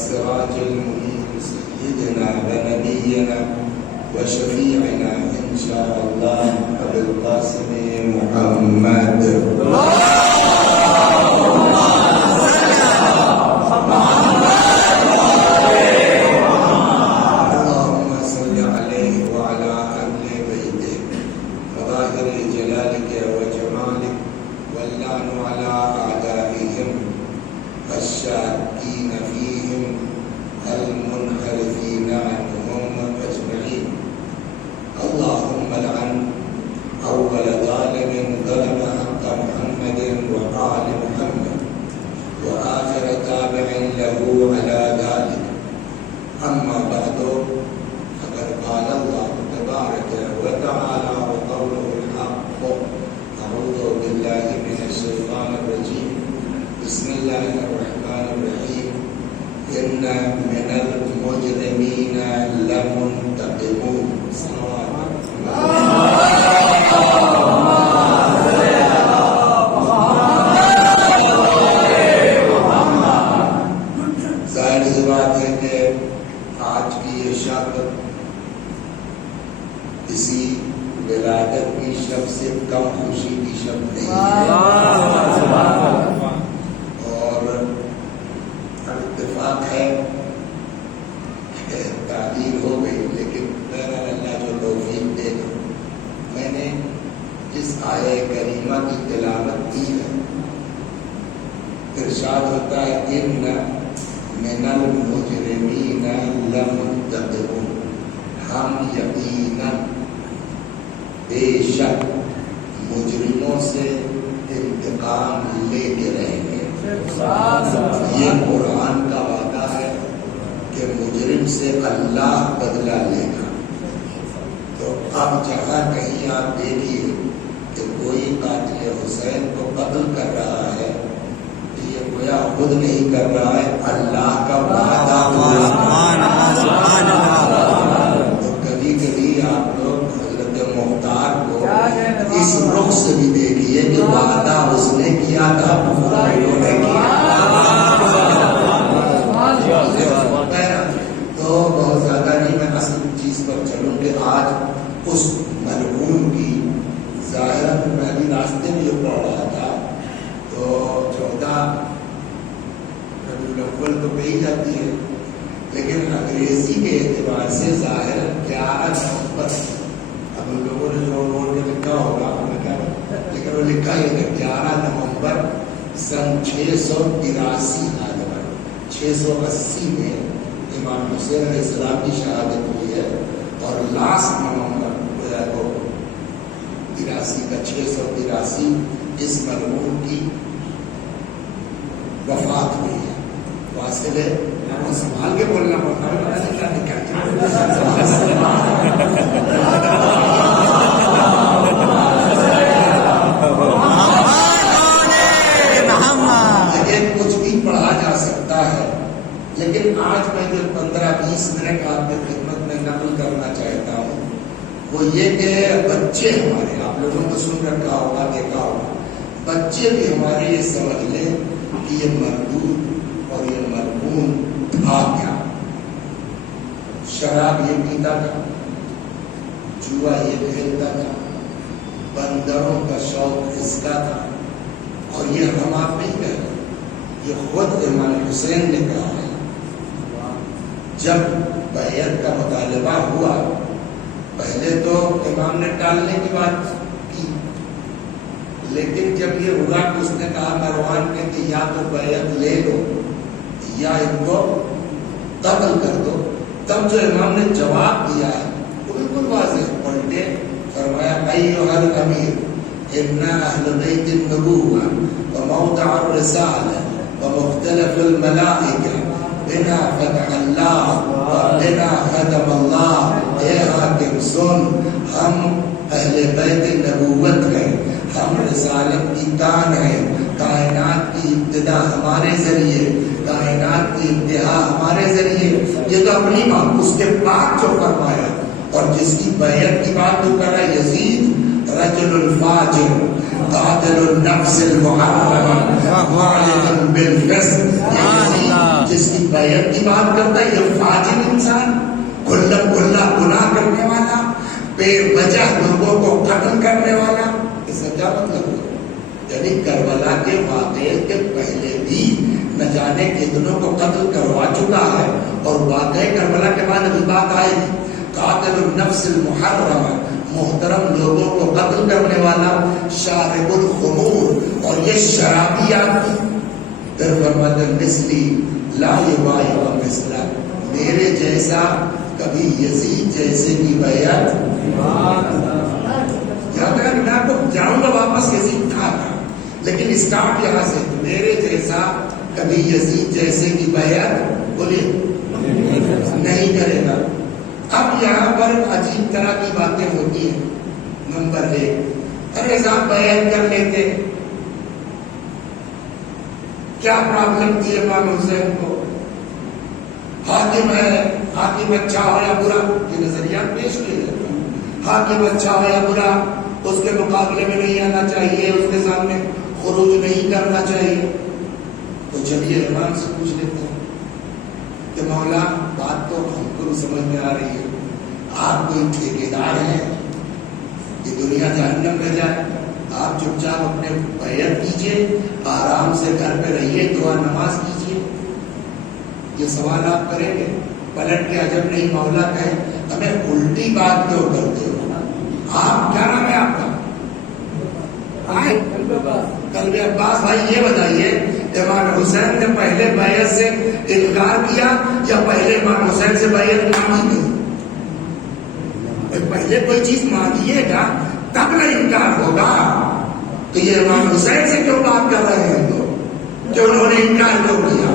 والسراج المنير سيدنا ونبينا وشفيعنا إن شاء الله أبي القاسم محمد اللهم صل عليه وعلى أهل بيته وظاهر جلالك وجمالك واللعن على أعدائهم الشاكين فيهم المنحرفين عنهم أجمعين. اللهم لعن أول ظالم ظلم حق محمد وآل محمد وآخر تابع له على ذلك. أما بعد فقد قال الله تبارك وتعالى وقوله الحق. أعوذ بالله من الشيطان الرجيم. بسم الله الرحمن الرحيم. إن من المجرمين لمنتقمون. ظاہر سی بات ہے کہ آج کی یہ شب کسی ولادت کی شب سے کم خوشی کی شب نہیں ہے، اور اتفاق ہے کہ تعبیر ہو گئی، لیکن بہرحال اللہ جو توفیق دے گا. میں نے جس آیہ کریمہ کی تلاوت کی ہے، ارشاد ہوتا ہے ان من المجرمین لمنتقمون، ہم یقیناً بے شک مجرموں سے انتقام لے کے رہیں گے. یہ قرآن کا وعدہ ہے کہ مجرم سے اللہ بدلہ لے گا. تو اب جہاں کہیں آپ دیکھیے کہ کوئی قاتل حسین کو قتل کر رہا ہے، یہ گویا خود نہیں کر رہا ہے، اللہ کا وعدہ پورا. تو کبھی کبھی آپ لوگ حضرت مختار کو اس رخ سے بھی دیکھیے کہ وعدہ اس نے کیا تھا پورا انہوں نے کیا. تو بہت زیادہ نہیں، میں اصل چیز پر چلوں کہ آج اس مرحوم کی ظاہر میں بھی راستے میں جو پڑھ رہا تھا تو 14 ربیع الاول تو کہی جاتی ہے، لیکن انگریزی کے اعتبار سے ظاہر 11 نومبر. اب ان لوگوں نے جو بول کے لکھا ہوگا لیکن وہ لکھا ہی ہے 11 نومبر سن 683 680 میں امام حسین علیہ السلام کی شہادت ہوئی ہے، اور لاسٹ نومبر 83 کا 683 اس مرحوم کی وفات ہوئی ہے. واصل ہے، سنبھال کے بولنا پڑتا ہے. لیکن کچھ بھی پڑھا جا سکتا ہے، لیکن آج میں جو 15-20 منٹ آپ کی خدمت میں نقل کرنا چاہتا ہوں وہ یہ کہ بچے ہمارے، آپ لوگوں نے سن رکھا ہوگا، دیکھا ہوگا، بچے بھی ہمارے یہ سمجھ لیں کہ یہ مردود اور یہ مرحوم تھا کیا. شراب یہ پیتا تھا، جوا یہ کھیلتا تھا، بندروں کا شوق اس کا تھا. اور یہ ہم آپ نہیں کہتے، یہ خود امام حسین نے کہا ہے. جب بیعت کا مطالبہ ہوا، پہلے تو امام نے ٹالنے کی بات کی، لیکن جب یہ ہوا کہ اس نے کہا مروان کے کہ یا تو بیعت لے لو یا ان کو قتل کر دو، تب جو امام نے جواب دیا ہے وہ بالکل واضح پلٹے، فرمایا ایھا الامیر ان اہل بیت النبوہ وموضع الرسالہ ومختلف الملائکہ بنا فتح اللہ بنا خدم اللہ. اے حاکم سن، ہم اہل بیت نبوت ہیں، ہم رسالت کی تان ہیں، کائنات کی ابتدا ہمارے ذریعے، کائنات کی انتہا ہمارے ذریعے. یہ تو اپنی بات، اس کے بعد جو فرمایا اور جس کی بیعت کی بات تو کر رہا یزید رجل الفاجر قاتل النفس المحرمہ معلم بالفسق. جس کی بیعت کی بات کرتا ہے یہ فاجر انسان، کھلا گناہ کرنے والا، بے وجہ لوگوں کو قتل کرنے والا، اس کا کیا مطلب ہے؟ یعنی کربلا کے واقعے کے پہلے بھی نہ جانے کتنوں کو قتل کروا چکا ہے، اور واقعہ کربلا کے بعد ابھی بات آئے گی۔ قاتل النفس المحرمہ، محترم لوگوں کو قتل کرنے والا، شارب الخمور، اور یہ شرابیات کی۔ پھر فرماتا مثلی لا یبایع مثلا، میرے جیسا کبھی یزید جیسے کی بیعت، یاد ہے میں آپ کو جاؤں گا واپس، یزید تھا لیکن اسٹارٹ یہاں سے، میرے جیسا کبھی یزید جیسے کی بیعت بولیے نہیں کرے گا۔ اب یہاں پر عجیب طرح کی باتیں ہوتی ہیں۔ نمبر 1، ارے صاحب بیعت کر لیتے، کیا پرابلم تھی امام حسین کو؟ حاکم ہے، حاکم اچھا ہو یا برا، یہ نظریات پیش کیے جاتے ہیں۔ حاکم اچھا ہو یا برا، اس کے مقابلے میں نہیں آنا چاہیے، اس کے سامنے خروج نہیں کرنا چاہیے۔ تو چلیے امام سے پوچھ لیتے ہیں کہ مولا بات تو ہم کو سمجھ میں آ رہی ہے، آپ کوئی ٹھیکیدار ہیں کہ دنیا جہنم میں جائے، آپ چپ چاپ اپنے بیعت کیجیے، آرام سے گھر پہ رہیے، دعا نماز کیجیے۔ یہ سوال آپ کریں گے، پلٹ کے عجب نہیں مولا کہے ہمیں الٹی بات کیوں کرتے ہو؟ آپ کیا نام ہے آپ کا؟ قلبی عباس بھائی یہ بتائیے، امام حسین نے پہلے بیعت سے انکار کیا یا پہلے امام حسین سے بیعت مانگی گئی؟ پہلے کوئی چیز مانگیے گا تب نہ انکار ہوگا۔ تو یہ امام حسین سے کیوں بات کر رہے ہیں تو کہ انہوں نے انکار کیوں کیا؟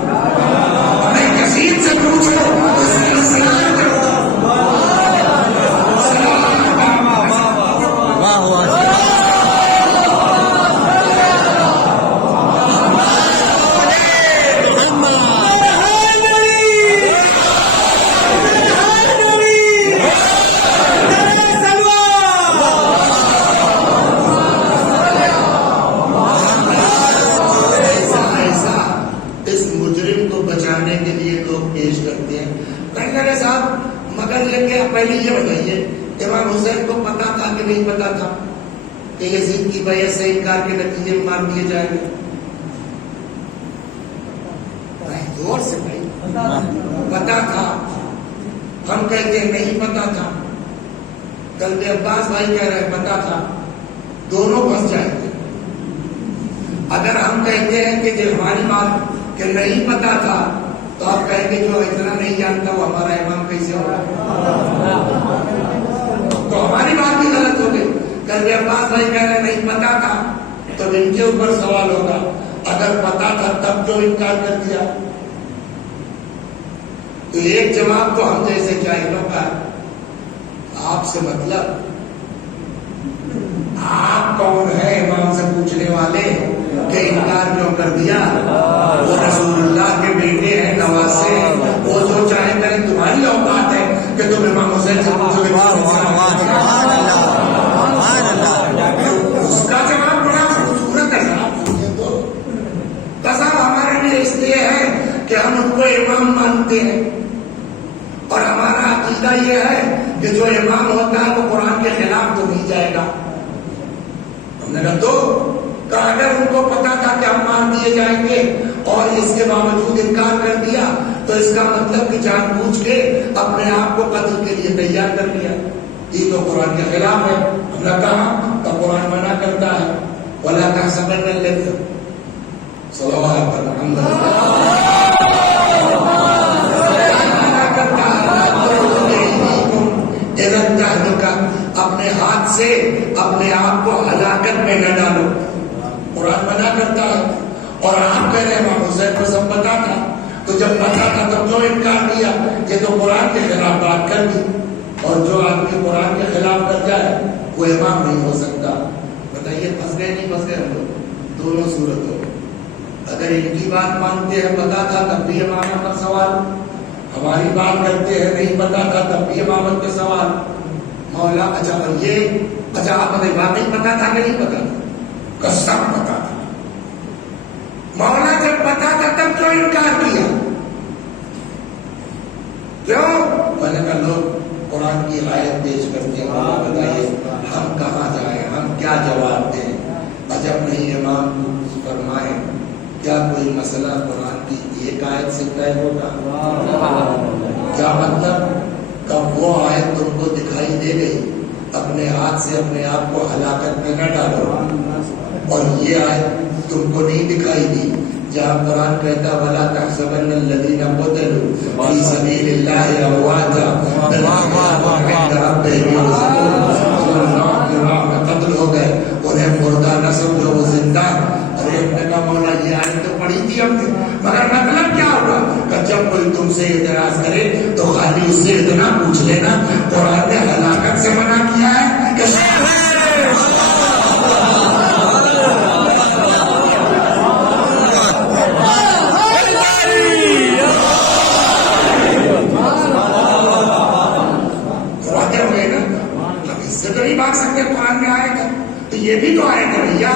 ہمیں کثیر سے پوچھو، اس کی اصلاح کرو۔ پہلے یہ بتائیے امام حسین کو پتا تھا کہ نہیں پتا تھا کہ یزید کی بیعت سے انکار کے نتیجے میں مار دیے جائیں گے؟ زور سے بھائی، پتا تھا؟ ہم کہتے ہیں نہیں پتا تھا، قلبی عباس بھائی کہہ رہے ہیں پتا تھا، دونوں پھنس جائیں گے۔ اگر ہم کہتے ہیں کہ جو ہماری بات کہ نہیں پتا تھا تو آپ کہیں گے جو اتنا نہیں جانتا وہ ہمارا امام کیسے ہوگا؟ تو ہماری بات بھی غلط ہو گئی۔ قلبی عباس بھائی کہہ رہے نہیں پتا تھا تو ان کے اوپر سوال ہوگا، اگر پتا تھا تب جو انکار کر دیا؟ تو ایک جواب تو ہم جیسے جاہلوں کا، آپ سے مطلب آپ کون ہے امام سے پوچھنے والے کہ انکار کیوں کر دیا؟ وہ رسول اللہ کے بیٹے ہیں، نواسے ہیں، وہ جو چاہے کریں، تمہاری اوقات ہے کہ تم امام حسین سے پوچھو گے؟ اس کا جواب بڑا خوبصورت ہے صاحب، تصاویر ہمارے لیے اس لیے ہے کہ ہم ان کو امام مانتے ہیں، اور ہمارا عقیدہ یہ ہے کہ جو امام ہوتا ہے وہ قرآن کے خلاف تو نہیں جائے گا۔ ہم نے کہا تو اگر ان کو پتا تھا کہ ہم مان دیے جائیں گے اور اس کے باوجود انکار کر دیا تو اس کا مطلب کہ جان بوجھ کے اپنے آپ کو قتل کے لیے تیار کر لیا، یہ تو قرآن کے خلاف ہے۔ ہم نے کہا تو قرآن منع کرتا ہے، وَلَا تَحْسَبَنَّ الَّذِينَ صلوات الحمد اپنے ہاتھ سے اپنے آپ کو ہلاکت میں نہ ڈالو، قرآن منع کرتا ہے۔ اور آپ کہہ رہے ہیں امام حسین کو سب پتا تھا، تو جب پتا تھا تب جو انکار کیا، یہ تو قرآن کے خلاف بات کر دی، اور جو آدمی قرآن کے خلاف کر جائے وہ امام نہیں ہو سکتا۔ بتائیے پھنس گئے نہیں پھنس گئے ہم لوگ؟ دونوں صورتوں، اگر ان کی بات مانتے ہیں پتا تھا تب بھی امامت پر سوال، ہماری بات کرتے ہیں نہیں پتا تھا تب بھی امامت پہ سوال۔ مولا اچھا آپ ہمیں واقعی پتا تھا کہ نہیں پتا تھا؟ قسم پتا تھا۔ مولا جب پتا تھا تب کیوں انکار کیا؟ میں نے کہا لوگ قرآن کی آیت پیش کرتے ہیں، بتائیے ہم کہاں جائیں، ہم کیا جواب دیں؟ عجب نہیں امام فرمائے کیا کوئی مسئلہ قرآن کی ایک آیت سے طے ہوگا؟ کیا مطلب؟ کب وہ آیت تم کو دکھائی دے گئی اپنے ہاتھ سے اپنے آپ کو ہلاکت میں نہ ڈالو، اور یہ آیت تم کو نہیں دکھائی دی جہاں قرآن کہتا وَلَا تَحْسَبَنَّ الَّذِينَ قُتِلُوا فِي سَبِيلِ اللَّهِ أَمْوَاتًا بَلْ أَحْيَاءٌ عِندَ رَبِّهِمْ يُرْزَقُونَ، قتل ہو گئے انہیں مردہ نہ سمجھو، وہ زندہ۔ اور ایک نے کہا مولا یہ آیت تو پڑھی تھی ہم نے، مگر مطلب کیا ہوگا؟ کہ جب کوئی تم سے اعتراض کرے تو خالی اس سے اتنا پوچھ لینا قرآن نے ہلاکت سے منع کیا ہے کہ بھاگ سکتے قرآن میں آئے گا تو یہ بھی تو آئے گا بھیا۔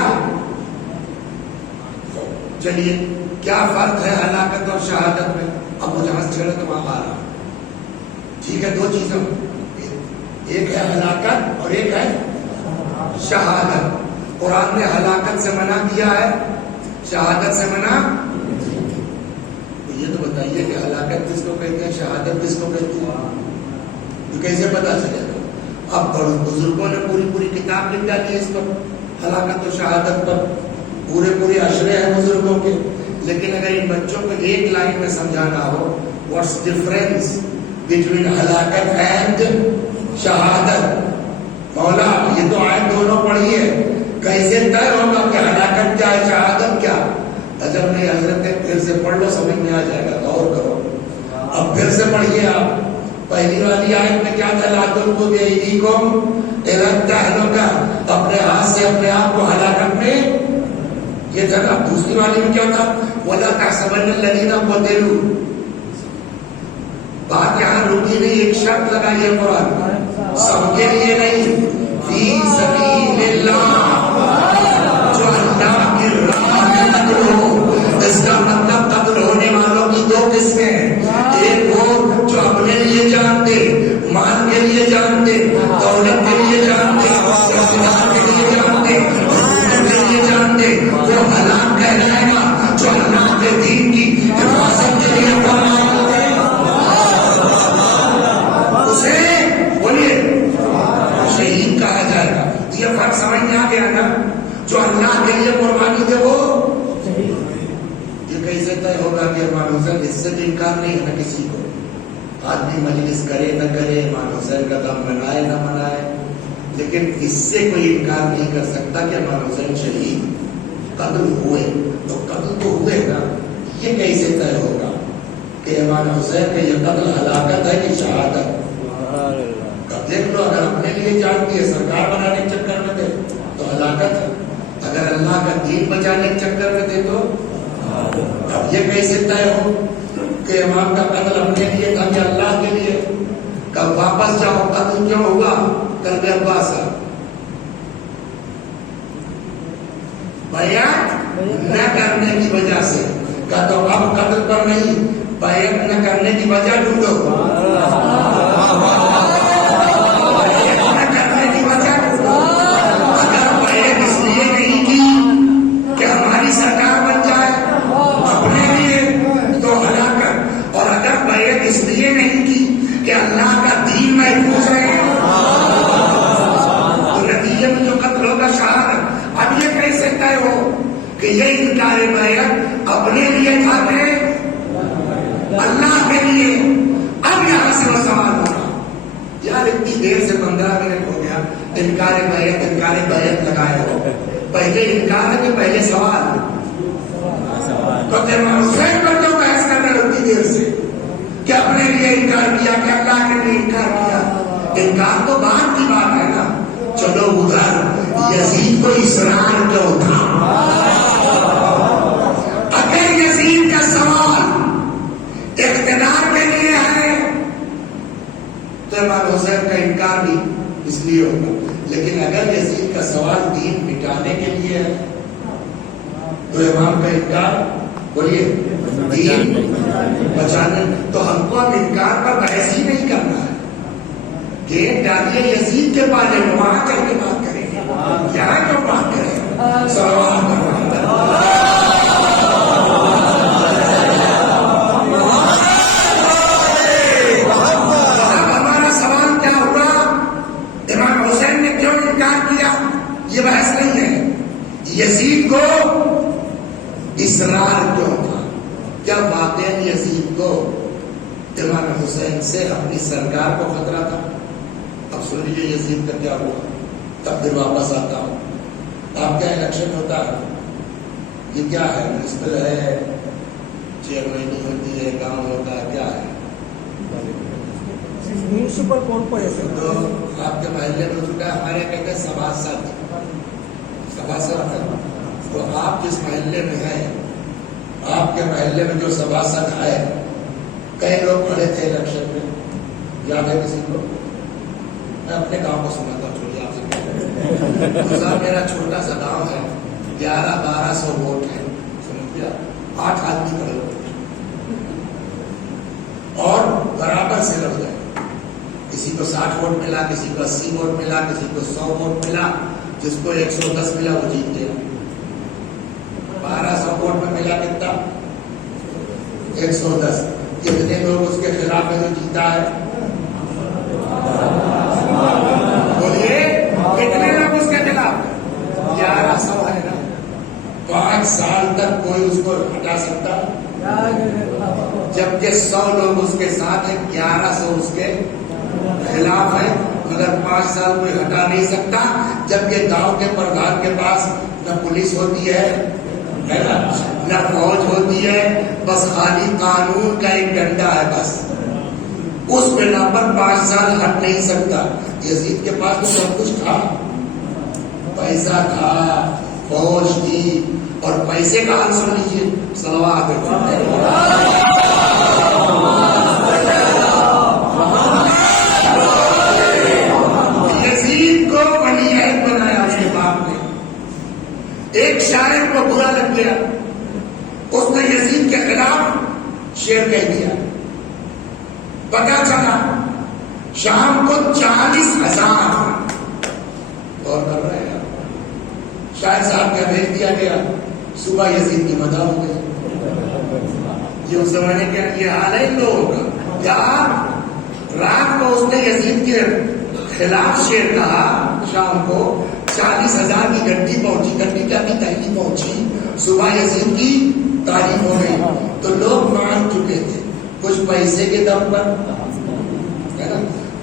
چلیے کیا فرق ہے ہلاکت اور شہادت میں؟ اب وہ جہاں چھڑے تو وہاں آ رہا، ٹھیک ہے، دو چیزیں، ایک ہے ہلاکت اور ایک ہے شہادت۔ قرآن نے ہلاکت سے منع کیا ہے، شہادت سے منع۔ تو یہ تو بتائیے کہ ہلاکت کس کو کہتے ہیں، شہادت کس کو کہتے ہیں؟ تو کیسے پتا چلے گا؟ اب بزرگوں نے پوری کتاب لکھ ڈالی ہے اس پر، ہلاکت و شہادت پر، پورے اشرے ہیں بزرگوں کے۔ لیکن اگر ان بچوں کو ایک لائن میں سمجھانا ہو واٹس ڈفرنس بٹوین ہلاکت اینڈ شہادت، مولا یہ تو آیت دونوں پڑھی ہے، کیسے طے ہوگا کہ ہلاکت کیا ہے شہادت کیا؟ اجب نہیں حضرت، پھر سے پڑھ لو سمجھ میں آ جائے گا، غور کرو۔ اب پھر سے پڑھیے آپ، پہلی والی آیت میں کیا تھا؟ لا تلقوا بأيديكم إلى التهلكة، اپنے ہاتھ سے اپنے آپ کو ہلاکت میں، یہ تھا نا۔ دوسری والی میں کیا تھا؟ ولا تحسبن الذين قتلوا، بات یہاں رکی نہیں، ایک شرط لگائی ہے قرآن، سب کے لیے نہیں، فی سبیل اللہ، جو اللہ کی راہ میں قتل ہو۔ اس کا مطلب قتل ہونے والوں کی دو قسمیں ہیں، ایک وہ جو اپنے لیے جان دے، مال کے لیے جان دے، دولت کے لیے جان دے، اقتدار کے لیے جان دے، حکومت کے لیے جان دے، وہ ہلاک کہلائے گا۔ جو اللہ کے دین کی حفاظت کے لیے قربان دے اسے بولیے شہید کہا جائے گا۔ یہ فرق سمجھ میں آ گیا نا؟ جو اللہ کے لیے قربانی دے وہ کیسے طے ہوگا کہ امام حسین؟ اس سے بھی انکار نہیں ہے نا کسی کو، آدمی مجلس کرے نہ کرے، امام حسین کا دم منائے نہ منائے، لیکن اس سے کوئی انکار نہیں کر سکتا کہ امام حسین شہید قتل ہوئے، تو قتل تو ہوئے نا، یہ کیسے طے ہوگا کہ امام حسین کا یہ قتل ہلاکت ہے کہ شہادت؟ دیکھ لو، اگر اپنے لیے جان دیے سرکار بنانے کے چکر میں دے تو ہلاکت ہے، اگر اللہ کا دین بچانے کے چکر میں دے تو اب یہ کیسے طے ہو کہ امام کا قتل اپنے لیے تھا کہ اللہ کے لیے؟ کب واپس جاؤ، قتل کیوں ہوا؟ قلب عباس کا بیعت نہ کرنے کی وجہ سے، کہ تو اب قتل پر نہیں، بیعت نہ کرنے کی وجہ ڈھونڈو، نہ کرنے کی وجہ ڈھونڈو۔ اگر بیعت اس لیے نہیں کی کہ ہماری سرکار بن جائے اپنے لیے تو ہلاکت، اور اگر بیعت اس لیے نہیں کی کہ اللہ کا دین محفوظ رہے تو نتیجے میں جو قتل ہوگا شہادت۔ اب یہ کیسے طے ہو کہ یہ انکار بیعت اپنے لیے تھا کہ اللہ کے لیے؟ اب یہاں سے وہ سوال ہوگا، یار اتنی دیر سے 15 منٹ ہو گیا، انکار بیعت لگایا ہو، پہلے انکار ہے کہ پہلے سوال؟ تو حسین پر جو بحث کر رہے اتنی دیر سے کہ اپنے لیے انکار کیا کہ اللہ کے لیے انکار کیا؟ انکار تو بعد کی بات ہے نا۔ چلو ادھر یزید کو اسرار کیوں تھا؟ اگر یزید کا سوال اقتدار کے لیے ہے تو امام حسین کا انکار بھی اس لیے ہوگا، لیکن اگر یزید کا سوال دین مٹانے کے لیے ہے تو امام کا انکار بولیے دین بچانے، تو ہم کو اب انکار پر بحث ہی نہیں کرنا ہے۔ گیٹ ڈالیے یزید کے پالے میں، وہاں کر کے بات کریں گے، یہاں کیوں بات کریں؟ ہمارا سوال کیا ہوا؟ امام حسین نے کیوں انکار کیا؟ یہ بحث نہیں ہے. یزید کو اصرار کیوں تھا؟ کیا واقعا یزید کو امام حسین سے اپنی سرکار کو خطرہ تھا؟ اب سن لیجیے یزید کا کیا ہوا، تب پھر واپس آتا ہوں. آپ کیا الیکشن ہوتا ہے، یہ کیا ہے، منسپل ہے، چیئرمینی ہوتی ہے، گاؤں ہوتا ہے، کیا ہے؟ Municipal corporation. تو آپ کے محلے میں چکا ہے، ہمارے کہتے ہیں سباسد. سباسد ہے. تو آپ جس محلے میں ہیں، آپ کے محلے میں جو سباسد ہے، کئی لوگ کھڑے تھے الیکشن میں، یاد ہے کسی کو؟ میں اپنے گاؤں کو سنا تھا، چھوڑیے آپ سے. میرا چھوٹا سا گاؤں ہے، 1100-1200 ووٹ ہے، سمجھ گیا، 8 آدمی کھڑے ہوئے اور برابر سے لڑ گئے. کسی کو 60 ووٹ ملا، کسی کو 80 ووٹ ملا، کسی کو 100 ووٹ ملا. جس کو 110 ملا وہ جیت گیا. 1200 ووٹ میں ملا کتنا؟ 110. کتنے لوگ اس کے خلاف ہے جو جیتا ہے؟ بولیے کتنے لوگ اس کے خلاف؟ 1100 ہے نا. 5 سال تک کوئی اس کو ہٹا سکتا، جبکہ 100 لوگ اس کے ساتھ ہیں، 1100 اس کے خلاف ہے. مگر 5 سال کوئی ہٹا نہیں سکتا، جبکہ گاؤں کے پردھان کے پاس نہ پولیس ہوتی ہے نہ فوج ہوتی ہے، بس خالی قانون کا ایک ڈنڈا ہے. بس اس بنا پر 5 سال ہٹ نہیں سکتا. یزید کے پاس تو سب کچھ تھا، پیسہ تھا، فوج تھی، اور پیسے کا حال سن لیجیے. صلوات یزید کو ولی عہد بنایا اس کے باپ نے. ایک شاعر کو برا لگ گیا، اس نے یزید کے خلاف شعر کہہ دیا. پتا چلا شام کو 40,000 اور کر رہے ہیں شاید صاحب کا بھیج دیا گیا. صبح یزید کی مداح ہو گئی. یہ اس زمانے کے یہ حال ہے ان لوگوں کا. یار رات کو اس نے یزید کے خلاف شعر کہا، شام کو 40,000 کی گڈی پہنچی، گڈی کیا کی تحریک پہنچی، صبح یزید کی تعریف ہو گئی. تو لوگ مان چکے تھے، کچھ پیسے کے دم پر،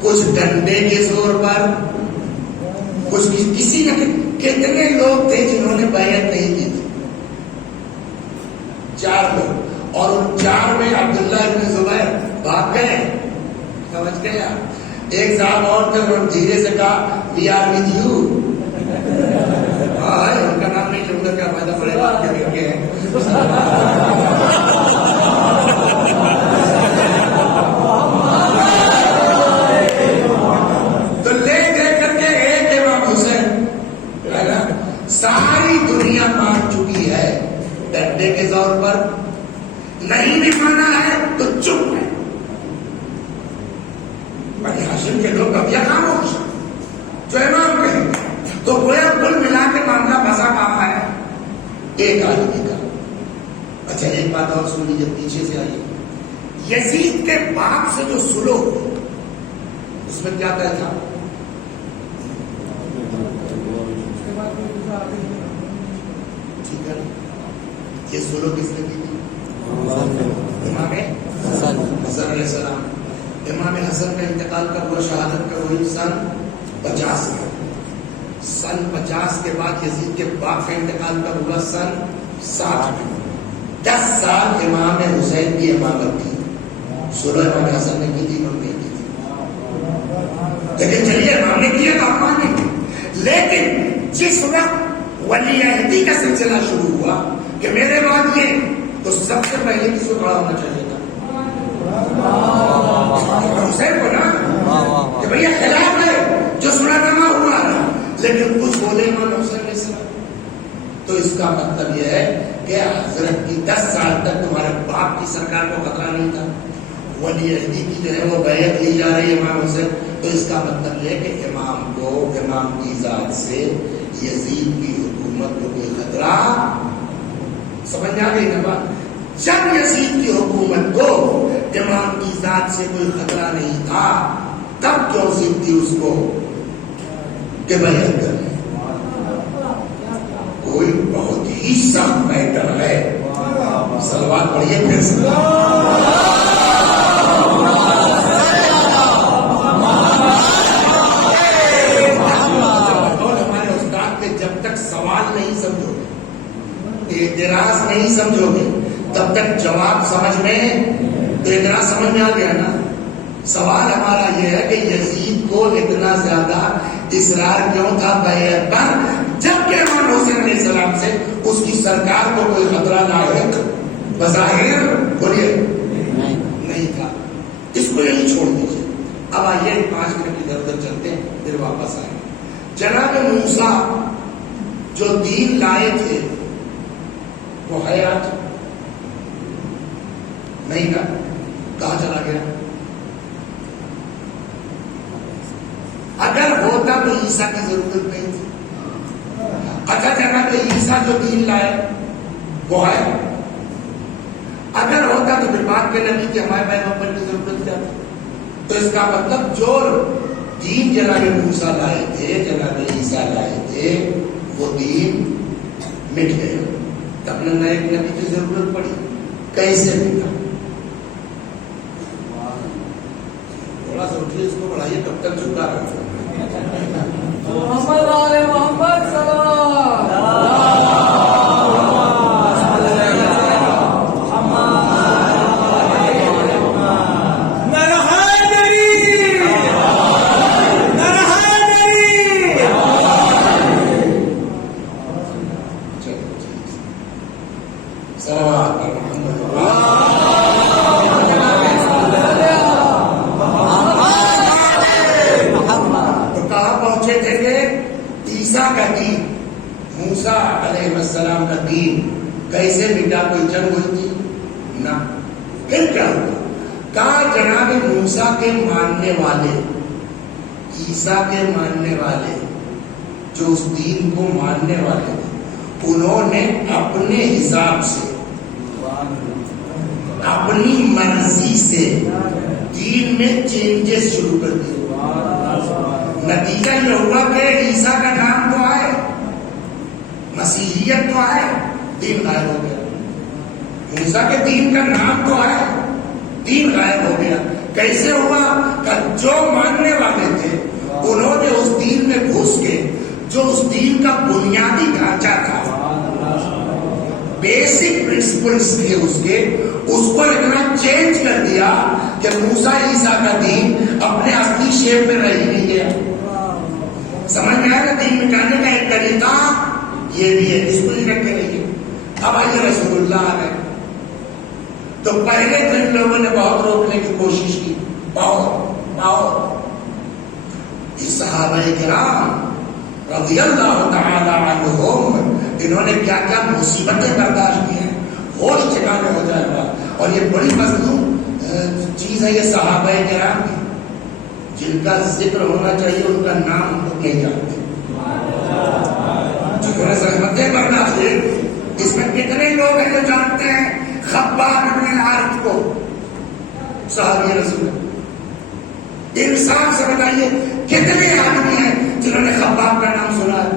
کچھ ڈنڈے کے زور پر، کچھ کسی نہ کتنے لوگ تھے جنہوں نے بیعت نہیں کی تھی. 4 لوگ، اور ان 4 میں عبداللہ ابن زبیر بھاگ گئے. سمجھ گیا. ایک صاحب اور تھے، انہوں نے دھیرے سے کہا وی آر ود یو. ان کا نام نہیں لوں گا، کیا فائدہ پڑے گا آپ کے. تو لے دے کر کے ایک امام حسین ساری دنیا مان چکی ہے ڈنڈے کے زور پر. نہیں بھی مانا ہے تو چپ ہے. بنی ہاشم کے لوگ اب یہ خاموش جو امام کہیں تو گویا کل ملا کے معاملہ پھنسا کہاں ہے؟ ایک آدمی کا. اچھا ایک بات اور سن لیجیے، پیچھے سے آئیے. یزید کے باپ سے جو سلوک، اس میں کیا طے تھا؟ ٹھیک ہے نا. یہ سلوک کس نے کی تھی؟ امام حسن علیہ السلام. امام حسن کا انتقال کب ہوا؟ شہادت کا ہوئی سن 50 میں. سن 50 کے بعد یزید کے باپ کا انتقال کب ہوا؟ سن 60 میں. 10 سال امام حسین کی امامت تھی. سلو امام حسن نے کی تھی، انہوں نے کی تھی. لیکن چلیے امام نے کیا تو امام نے کی. لیکن جس وقت ولی عہدی کا سلسلہ شروع ہوا کہ میرے بعد یہ، تو سب سے پہلے کس کو کھڑا ہونا چاہیے تھا؟ حسین کو نا، کہ بھیا خلاف ہے جو سنا نامہ ہوا ہے. لیکن کچھ بولے امام حسین علیہ السلام. تو اس کا مطلب یہ ہے کہ حضرت کی 10 سال تک تمہارے باپ کی سرکار کو خطرہ نہیں تھا. ولی عہدی کی جو ہے وہ بیعت لی جا رہی ہے امام حسین، تو اس کا مطلب یہ کہ امام کو، امام کی ذات سے یزید کی حکومت کو کوئی خطرہ، سمجھ آ گئی نا بات؟ جب یزید کی حکومت کو امام کی ذات سے کوئی خطرہ نہیں تھا، تب کیوں ضد تھی اس کو کہ بیعت کر لیں؟ کوئی بہت ہی سخت میٹر ہے، صلوات پڑھیے پھر سے۔ اعتراض نہیں سمجھو گے تب تک جواب سمجھ میں، تو اعتراض سمجھ میں آ گیا نا۔ سوال ہمارا یہ ہے کہ یزید کو اتنا زیادہ اصرار کیوں تھا بیعت پر، جبکہ امام حسین علیہ السلام سے اس کی سرکار کو کوئی خطرہ لاحق بظاہر بولیے نہیں تھا۔ اس کو یہی چھوڑ دیجیے۔ اب آئیے 5 منٹ ادھر ادھر چلتے ہیں پھر واپس آئیں۔ جناب موسیٰ جو دین لائے تھے وہ ہے آج نہیں تھا، کہاں چلا گیا؟ اگر ہوتا تو عیسیٰ کی ضرورت نہیں تھی۔ اچھا جناب عیسیٰ جو دین لائے وہ ہے، اگر ہوتا تو پھر بات کے نبی کہ ہمارے پیغمبر کی ضرورت کیا تھی؟ تو اس کا مطلب جو دین جناب موسیٰ لائے تھے، جناب عیسیٰ لائے تھے، وہ دین مٹ گئے، تب نہ ایک نبی کی ضرورت پڑی۔ کیسے مٹا؟ تھوڑا سا اٹھیے، اس کو بڑھائیے، کب تک جھکا رہا محمد کیسے مٹا؟ کوئی جنگ ہوئی تھی؟ نہ۔ پھر کیا ہوا؟ کہا جناب موسیٰ کے ماننے والے، عیسیٰ کے ماننے والے، جو اس دین کو ماننے والے تھے، انہوں نے اپنے حساب سے، اپنی مرضی سے دین میں چینجز شروع کر دیے۔ نتیجہ یہ ہوا کہ عیسیٰ کا نام تو آئے، مسیحیت تو آئے، دین غائب ہو گیا۔ موسیٰ کے دین کا نام تو آیا، دین غائب ہو گیا۔ کیسے ہوا؟ کہ جو ماننے والے تھے انہوں نے اس دین میں گھس کے، جو اس دین کا بنیادی ڈھانچہ تھا، بیسک پرنسپلز تھے اس کے، اس کو اتنا چینج کر دیا کہ موسیٰ عیسیٰ کا دین اپنے اصلی شیپ میں رہ نہیں گیا۔ سمجھ میں آیا؟ دین مٹانے کا ایک طریقہ یہ بھی ہے، اس کو ہی رکھے رہیے۔ اب آئیے رسول اللہ آ گئے تو پہلے تو ان لوگوں نے بہت روکنے کی کوشش کی، بہت۔ صحابہ کرام رضی اللہ تعالی عنہم، انہوں نے کیا کیا مصیبتیں برداشت کی ہیں، ہوش ٹھکانے ہو جائے گا۔ اور یہ بڑی مظلوم چیز ہے یہ صحابہ کرام کی، جن کا ذکر ہونا چاہیے ان کا نام ہم لوگ نہیں جانتے، جنہوں نے زحمتیں برداشت کی۔ اس میں کتنے لوگ ہیں جو جانتے ہیں خباب بن الحارث کو، صحابی رسول؟ انسان سے بتائیے کتنے آدمی ہیں جنہوں نے خباب کا نام سنا ہے؟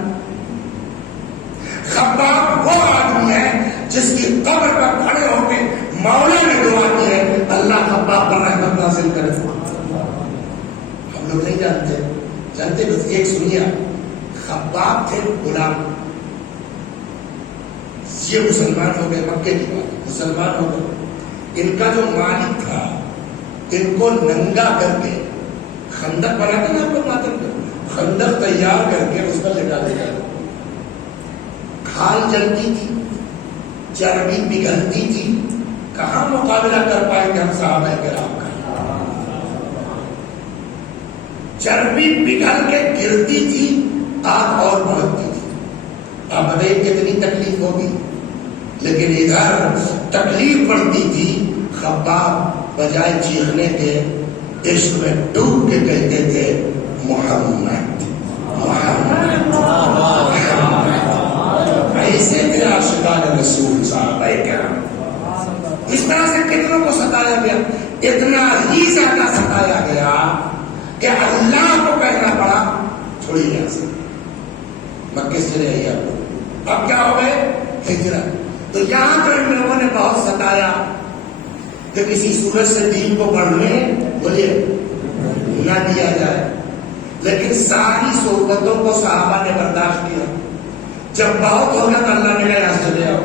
خباب وہ آدمی ہے جس کی قبر پر کھڑے ہو کے مولا نے دعا کی ہے اللہ خباب پر رحمت نازل کرے۔ ہم لوگ نہیں جانتے بس ایک سنیے، خباب تھے غلام، یہ مسلمان ہو گئے، مکے کی بات، مسلمان ہو گئے۔ ان کا جو مالک تھا ان کو ننگا کر کے خندق بناتے نا، آپ لوگ ماتم میں خندق تیار کر کے اس پر لٹا دیا، کھال جلتی تھی، چربی پگھلتی تھی، کہاں مقابلہ کر پائیں گے ہم صحابہ کرام کا؟ چربی پگھل کے گرتی تھی، آگ اور بڑھتی تھی۔ آپ بتائیے کتنی تکلیف ہوگی، لیکن ادھر تکلیف پڑتی تھی، خباب بجائے چیخنے کے عشق میں ڈوب کے کہتے تھے محمد محمد محمد. ایسے تھے عاشقان رسول صاحب کرام. اس طرح سے کتنوں کو ستایا گیا, اتنا ہی زیادہ ستایا گیا کہ اللہ کو کہنا پڑا چھوڑی یہاں سے, مکے سے چلے آئیے آپ کو. اب کیا ہو گئے ہجرت. تو یہاں تو ان لوگوں نے بہت ستایا کہ کسی سورج سے دین کو پڑھنے بولے نہ دیا جائے, لیکن ساری صحبتوں کو صحابہ نے برداشت کیا. جب بہت ہو گیا تو اللہ نے کہا یہاں سے چلے آؤ.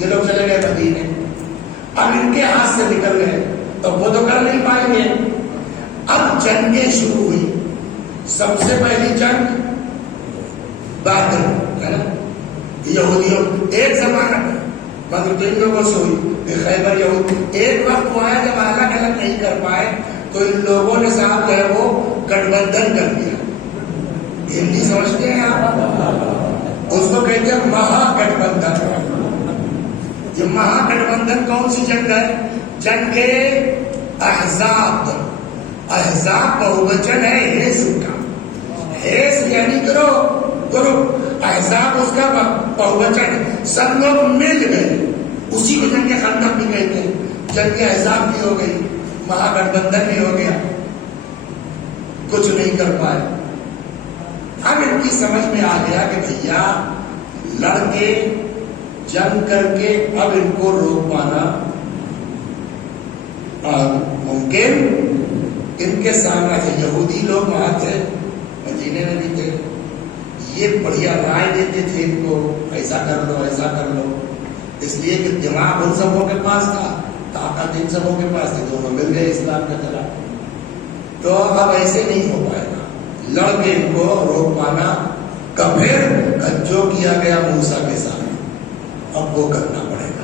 یہ لوگ چلے گئے مدینے. اب ان کے ہاتھ سے نکل گئے تو وہ تو کر نہیں پائیں گے. اب جنگیں شروع ہوئی. سب سے پہلی جنگ بدر ہے نا, یہودیوں ایک زمانہ مگر تو ان لوگوں سے ہوئی کہ خیبر یہود. ایک وقت وہ آیا جب الگ الگ نہیں کر پائے تو ان لوگوں نے صاحب جو ہے وہ گٹھ بندھن کر دیا. ہندی سمجھتے ہیں آپ, اس کو کہتے ہیں مہا گٹھ بندھن. یہ مہا گٹھ بندھن کون سی جنگ ہے؟ جنگ احزاب. احزاب بہووچن ہے حزب کا. حزب یعنی گروہ, احزاب اس کا بہووچن. سب لوگ مل گئے, اسی کو جنگ خندق بھی کہتے ہیں. جنگ احزاب بھی ہو گئی, مہا گٹھ بندھن بھی ہو گیا, کچھ نہیں کر پائے. اب ان کی سمجھ میں آ گیا کہ بھیا لڑ کے جنگ کر کے اب ان کو روک پانا ممکن. ان کے سامنے تھے یہودی لوگ, وہاں تھے, مدینے میں بھی تھے. یہ بڑھیا رائے دیتے تھے ان کو, ایسا کر لو ایسا کر لو, اس لیے کہ دماغ ان سبوں کے پاس تھا, طاقت ان سبوں کے پاس تھی, دونوں مل گئے اسلام کا طرح. تو اب ایسے نہیں ہو پائے گا, لڑ کے ان کو روک پانا. پھر جو کیا گیا موسیٰ کے ساتھ اب وہ کرنا پڑے گا.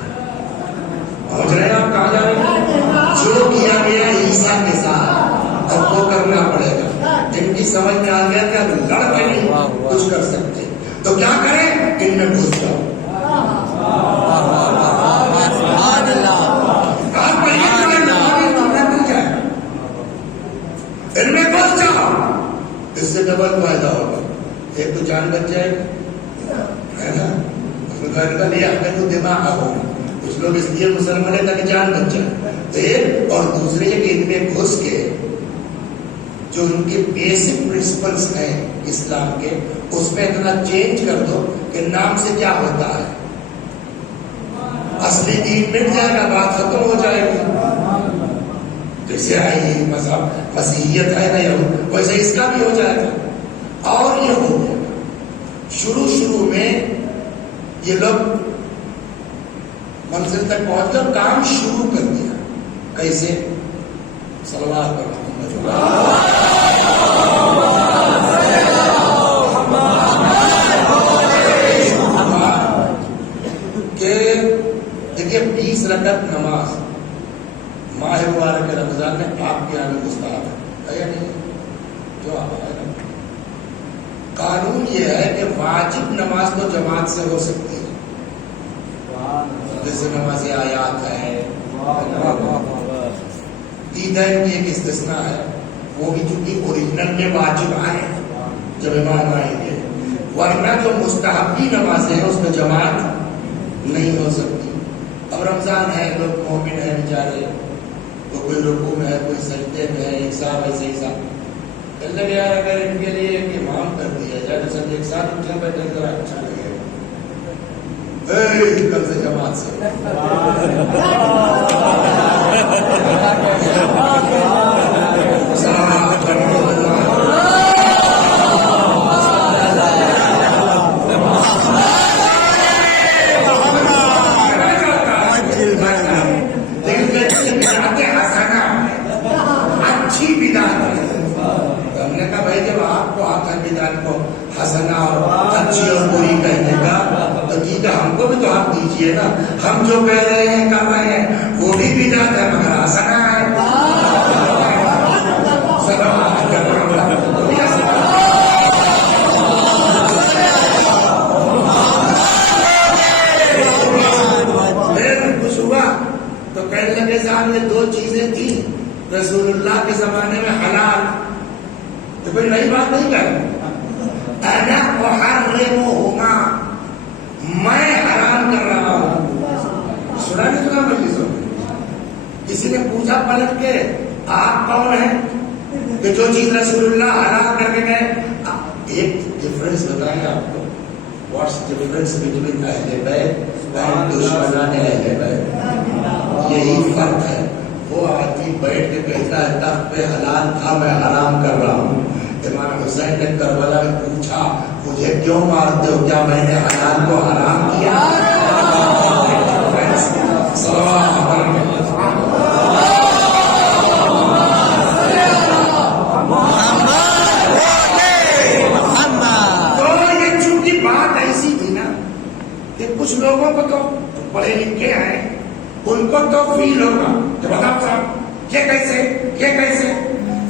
پہنچ رہے ہیں آپ کہاں جا رہے ہیں؟ جو کیا گیا عیسیٰ کے ساتھ اب وہ کرنا پڑے گا. ان کی سمجھ میں آ گیا کہ اب لڑ کے نہیں کچھ کر سکتے, تو کیا کریں, ان میں گھس جاؤ. ان میں گھس جاؤ, اس سے ڈبل فائدہ ہوگا. ایک تو جان بچ جائے گا, ہے نا. دماغ ہو, کچھ لوگ اس لیے مسلمان ہے تاکہ جان بچ جائے. اور دوسرے کہ ان میں گھس کے جو ان کے بیسک پرنسپلس ہیں اسلام کے, اس میں اتنا چینج کر دو کہ نام سے کیا ہوتا ہے, اصلی دین مٹ جائے گا, بات ختم ہو جائے گی. جیسے آئی مذہب مسیحیت ہے نا, ویسے اس کا بھی ہو جائے گا. اور یہ ہو گیا شروع میں یہ لوگ منزل تک پہنچ کر کام شروع کر دیا. کیسے؟ صلوات پر کہ دیکھیے 20 رکعت نماز ماہ مبارک رمضان میں آپ کے یہاں میں مستحب ہے یا نہیں؟ جو آپ ہے نا, قانون یہ ہے کہ واجب نماز تو جماعت سے ہو سکتی ہے, جیسے نماز آیات ہے. عیدین کی ایک استثناء ہے, وہ بھی چونکہ اوریجنل میں واجب آئے جب امام آئیں گے, ورنہ جو مستحبی نمازیں ہیں اس میں جماعت نہیں ہو سکتی. اب رمضان ہے, لوگ مومن ہیں بیچارے, تو کوئی رکوع میں ہے, کوئی سجدے میں ہے, ایک ساتھ ایسے ہی ساتھ اللہ یار اگر ان کے لیے ایک امام کر دیا جائے تو سب ایک ساتھ اٹھے بیٹھے ذرا اچھا لگے گا. کل سے جماعت سے اچھی بدعت ہے. ہم نے کہا بھائی جب آپ کو آتا ہے بدعت کو حسنہ اور اچھی اور بری کہنے کا, تو ٹھیک ہے ہم کو بھی تو آپ دیجیے نا. ہم جو کہہ رہے ہیں کر رہے ہیں وہ بھی بدعت ہے مگر حسنہ ہے. پھر کچھ ہوا تو کہنے لگے صاحب یہ 2 چیزیں تھیں, زمانے میں حلال تو کوئی نئی بات نہیں کر انا احرمہما میں حرام کر رہا ہوں. سنا نہیں سنا مجلسوں میں کسی نے پوچھا پلٹ کے آپ کون ہیں کہ جو چیز رسول اللہ حرام کر کے گئے. ایک ڈفرنس بتائیں آپ کو. واٹس ڈفرنس بٹوین اہل بیت اور دشمنان اہل بیت؟ یہی فرق ہے. وہ آدمی بیٹھ کے کہتا ہے تخت پہ حلال تھا میں حرام کر رہا ہوں. امام حسین نے کربلا میں پوچھا مجھے کیوں مارتے ہو, کیا میں نے حلال کو حرام کیا؟ تو یہ چونکہ بات ایسی تھی نا کہ کچھ لوگوں کو تو پڑھے لکھے ہیں ان کو تو فیل ہوگا کہ بتاؤ صاحب یہ کیسے,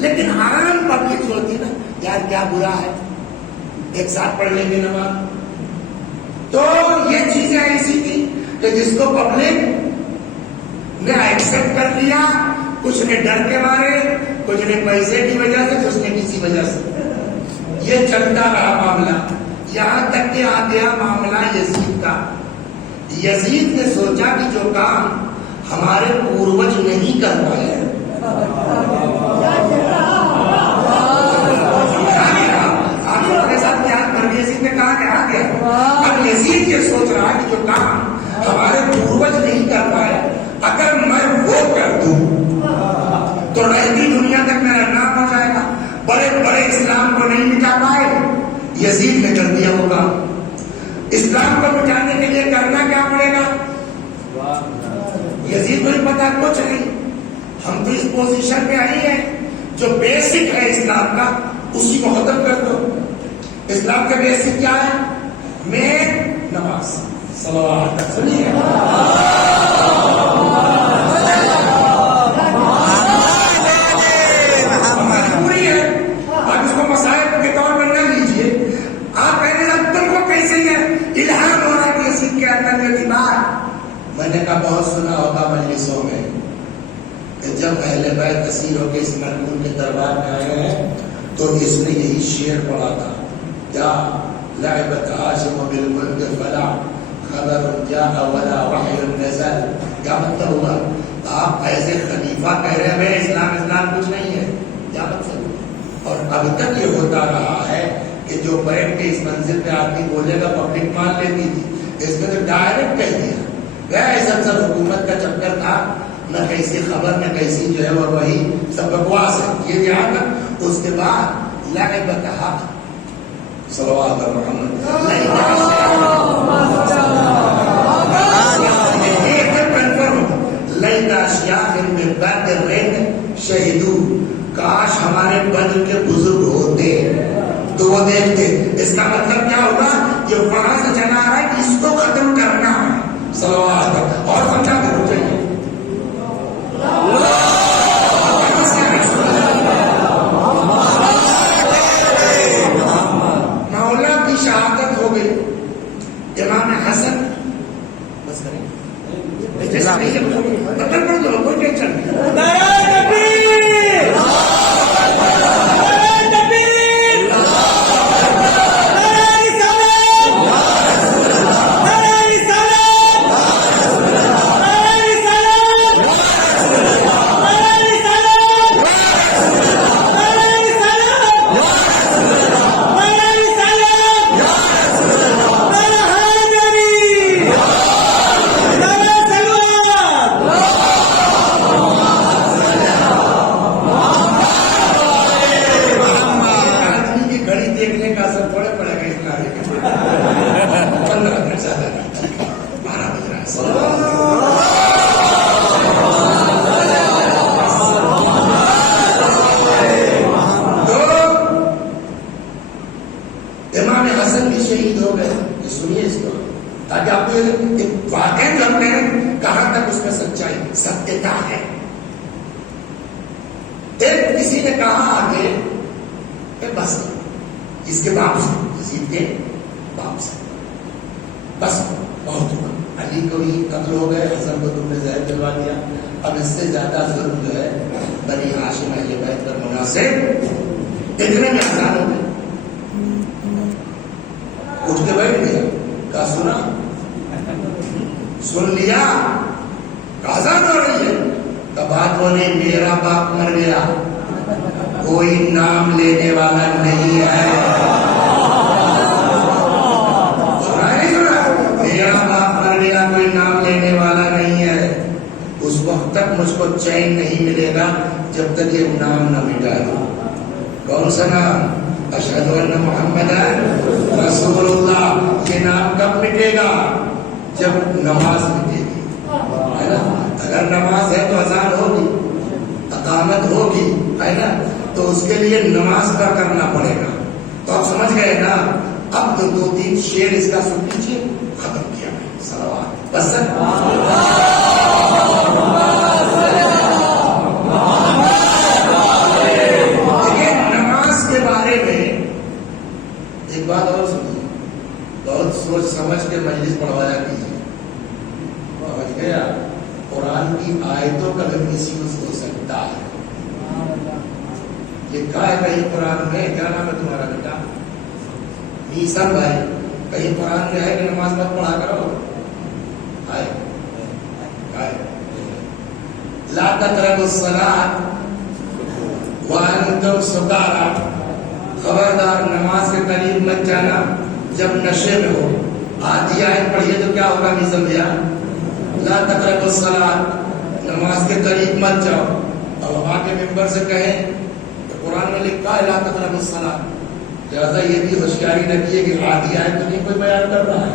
لیکن عام پبلک جو ہوتی ہے نا یار کیا برا ہے ایک ساتھ پڑھ لیں گے نماز. تو یہ چیزیں ایسی تھی کہ جس کو پبلک نے ایکسپٹ کر لیا. کچھ نے ڈر کے مارے, کچھ نے پیسے کی وجہ سے, کچھ نے کسی وجہ سے. یہ چلتا رہا معاملہ یہاں تک کہ آ گیا معاملہ یزید کا. یزید نے سوچا کہ جو کام ہمارے پوروج نہیں کر پائے یزید نے کہا کہ آ گیا. اب یزید یہ سوچ رہا ہے کہ جو کام ہمارے پوروج نہیں کر پائے اگر میں وہ کر دوں تو رہتی دنیا تک میرا نام ہو جائے گا. بڑے بڑے اسلام کو نہیں مٹا پائے, یزید نے کر دیا ہوگا. اسلام کو مٹانے کے لیے کرنا کیا پڑے گا؟ یزید کو نہیں پتا کچھ نہیں. ہم تو اس پوزیشن پہ آئی ہیں جو بیسک ہے اسلام کا اسی کو ختم کر دو. اسلام کا بیسک کیا ہے؟ مین نماز. صلوات سنیے پوری ہے. آپ اس کو مسائل کے طور پر نہ لیجیے. آپ کہنے لگے تم کو کیسے یہ الہام ہو رہا ہے کہ یزید کے اندر یہ بیمار. میں نے کہا بہت سنا ہوگا مجلسوں میں کہ جب اہل بیت اسیر ہو کے اس مرحوم کے دربار میں آئے ہیں تو اس نے یہی شعر پڑھا تھا یا لعبت ہاشم بالملک فلا خبر جاء ولا وحی نزل. کیا مطلب ہوا؟ آپ ایسے خلیفہ کہہ رہے ہیں اسلام کچھ نہیں ہے, کیا مطلب؟ اور ابھی تک یہ ہوتا رہا ہے کہ جو بیٹھ کے اس منزل پہ آدمی بولے گا پبلک مان لیتی تھی. اس میں تو ڈائریکٹ کہہ دیا ایسا سب حکومت کا چکر تھا, نہ کیسی خبر نہ کیسی جو ہے اور وہی سب بکواس ہے. یہ دھیان رکھ. اس کے بعد لعبت حق صلوات محمد شہیدو, کاش ہمارے بدر کے بزرگ ہوتے تو وہ دیکھتے. اس کا مطلب کیا ہوگا؟ یہ وہاں سے چلا آ رہا ہے کہ اس کو ختم کرنا ہے. صلوات اور سمجھا کرو چاہیے. مولا کی شہادت ہو گئی. امام حسن بس کریں بطل پڑھ دو, کوئی ٹینشن نہیں. کسی نے کہا آگے کہ بس اس کے باپ سے, یزید کے باپ سے بس بہت ہوا. علی کو بھی قتل ہو گئے, حسن کو تم نے زہر دلوا دیا, اب اس سے زیادہ ظلم جو ہے بنی ہاشم اہل بیت پر مناسب، اتنے میں آسان ہو گئے. اٹھ کے بیٹھ گیا، کہا سنا، سن لیا، آزاد ہو رہی ہے. بات بولے میرا باپ مر گیا، کوئی نام لینے والا نہیں ہے. میرا باپ مر گیا، کوئی نام لینے والا نہیں ہے. اس وقت تک مجھ کو چین نہیں ملے گا جب تک یہ نام نہ مٹا دو. کون سا نام؟ اشہد ان محمد رسول اللہ. یہ نام کب مٹے گا؟ جب نماز مٹے گی، ہے نا. اگر نماز ہے تو اذان ہوگی، اقامت ہوگی، ہے نا. تو اس کے لیے نماز کا کرنا پڑے گا. تو آپ سمجھ گئے نا. اب تو 2-3 شعر اس کا سن لیجیے، ختم کیا میں. صلوات بس. نماز کے بارے میں ایک بات اور سنیے، بہت سوچ سمجھ کے مجلس پڑھوایا کیجیے. سمجھ گیا؟ قرآن کی آیتوں کا بھی مس یوز ہو سکتا ہے. لکھا ہے کہیں قرآن میں، کیا نام ہے تمہارا بیٹا؟ میسر بھائی. کہیں قرآن میں ہے کہ نماز مت پڑھا کرو؟ لا تقربوا الصلاۃ وانتم سکارى. خبردار نماز کے قریب مت جانا جب نشے میں ہو. آدھی آیت پڑھیے تو کیا ہوگا میسر بھیا؟ لا تقربوا الصلاۃ، نماز کے قریب مت جاؤ. اب وہاں کے ممبر سے کہیں تو قرآن میں لکھا ہے لا تقربوا الصلاۃ. لہٰذا یہ بھی ہوشیاری رکھیے کہ آدھی آیت تو نہیں کوئی بیان کر رہا ہے.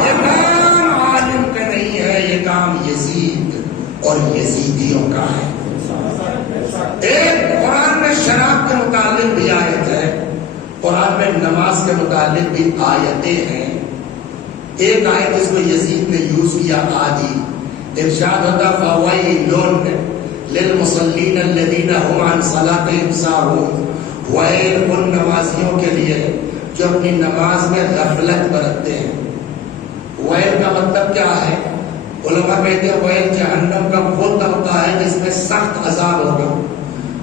یہ کام عالم کا نہیں ہے، یہ کام یزید اور یزیدیوں کا ہے. ایک قرآن میں شراب کے متعلق بھی آیت ہے، قرآن میں نماز کے متعلق بھی آیتیں ہیں. ایک آیت جس کو یزید نے یوز کیا آدھی، ارشاد ہوتا فَوَيْلٌ لِلْمُصَلِّينَ الَّذِينَ هُمْ عَنْ صَلَاتِهِمْ سَاهُونَ. ویل ان نمازیوں کے لیے جو اپنی نماز میں غفلت برتتے ہیں. ویل کا مطلب کیا ہے؟ علماء کہتے ہیں ویل جہنم کا وہ طبقہ ہے جس میں سخت عذاب ہوگا.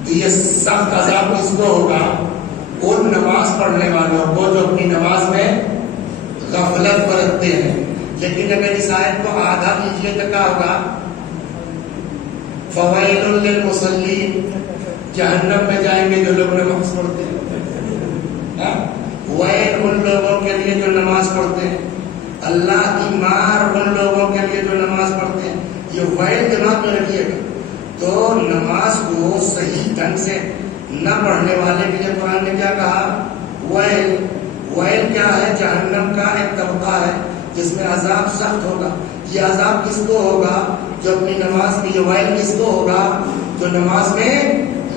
تو یہ سخت عذاب کس کو ہوگا؟ ان نماز پڑھنے والوں کو جو اپنی نماز میں غفلت برتتے ہیں. لیکن اگر اس آیت کو آدھا کیجیے تو کیا ہوگا؟ فویل للمصلین، جہنم میں جائیں گے جو لوگ نماز پڑھتے ہیں. ویل ان لوگوں کے لیے جو نماز پڑھتے ہیں. اللہ کی مار ان لوگوں کے لیے جو نماز پڑھتے ہیں. یہ ویل دماغ میں رکھیے گا. تو نماز کو صحیح ڈھنگ سے نہ پڑھنے والے کے لیے قرآن نے کیا کہا؟ ویل. ویل کیا ہے؟ جہنم کا ایک طبقہ ہے جس میں عذاب سخت ہوگا. یہ عذاب کس کو ہوگا؟ جو اپنی نماز میں. یہ ویل کس کو ہوگا؟ جو نماز میں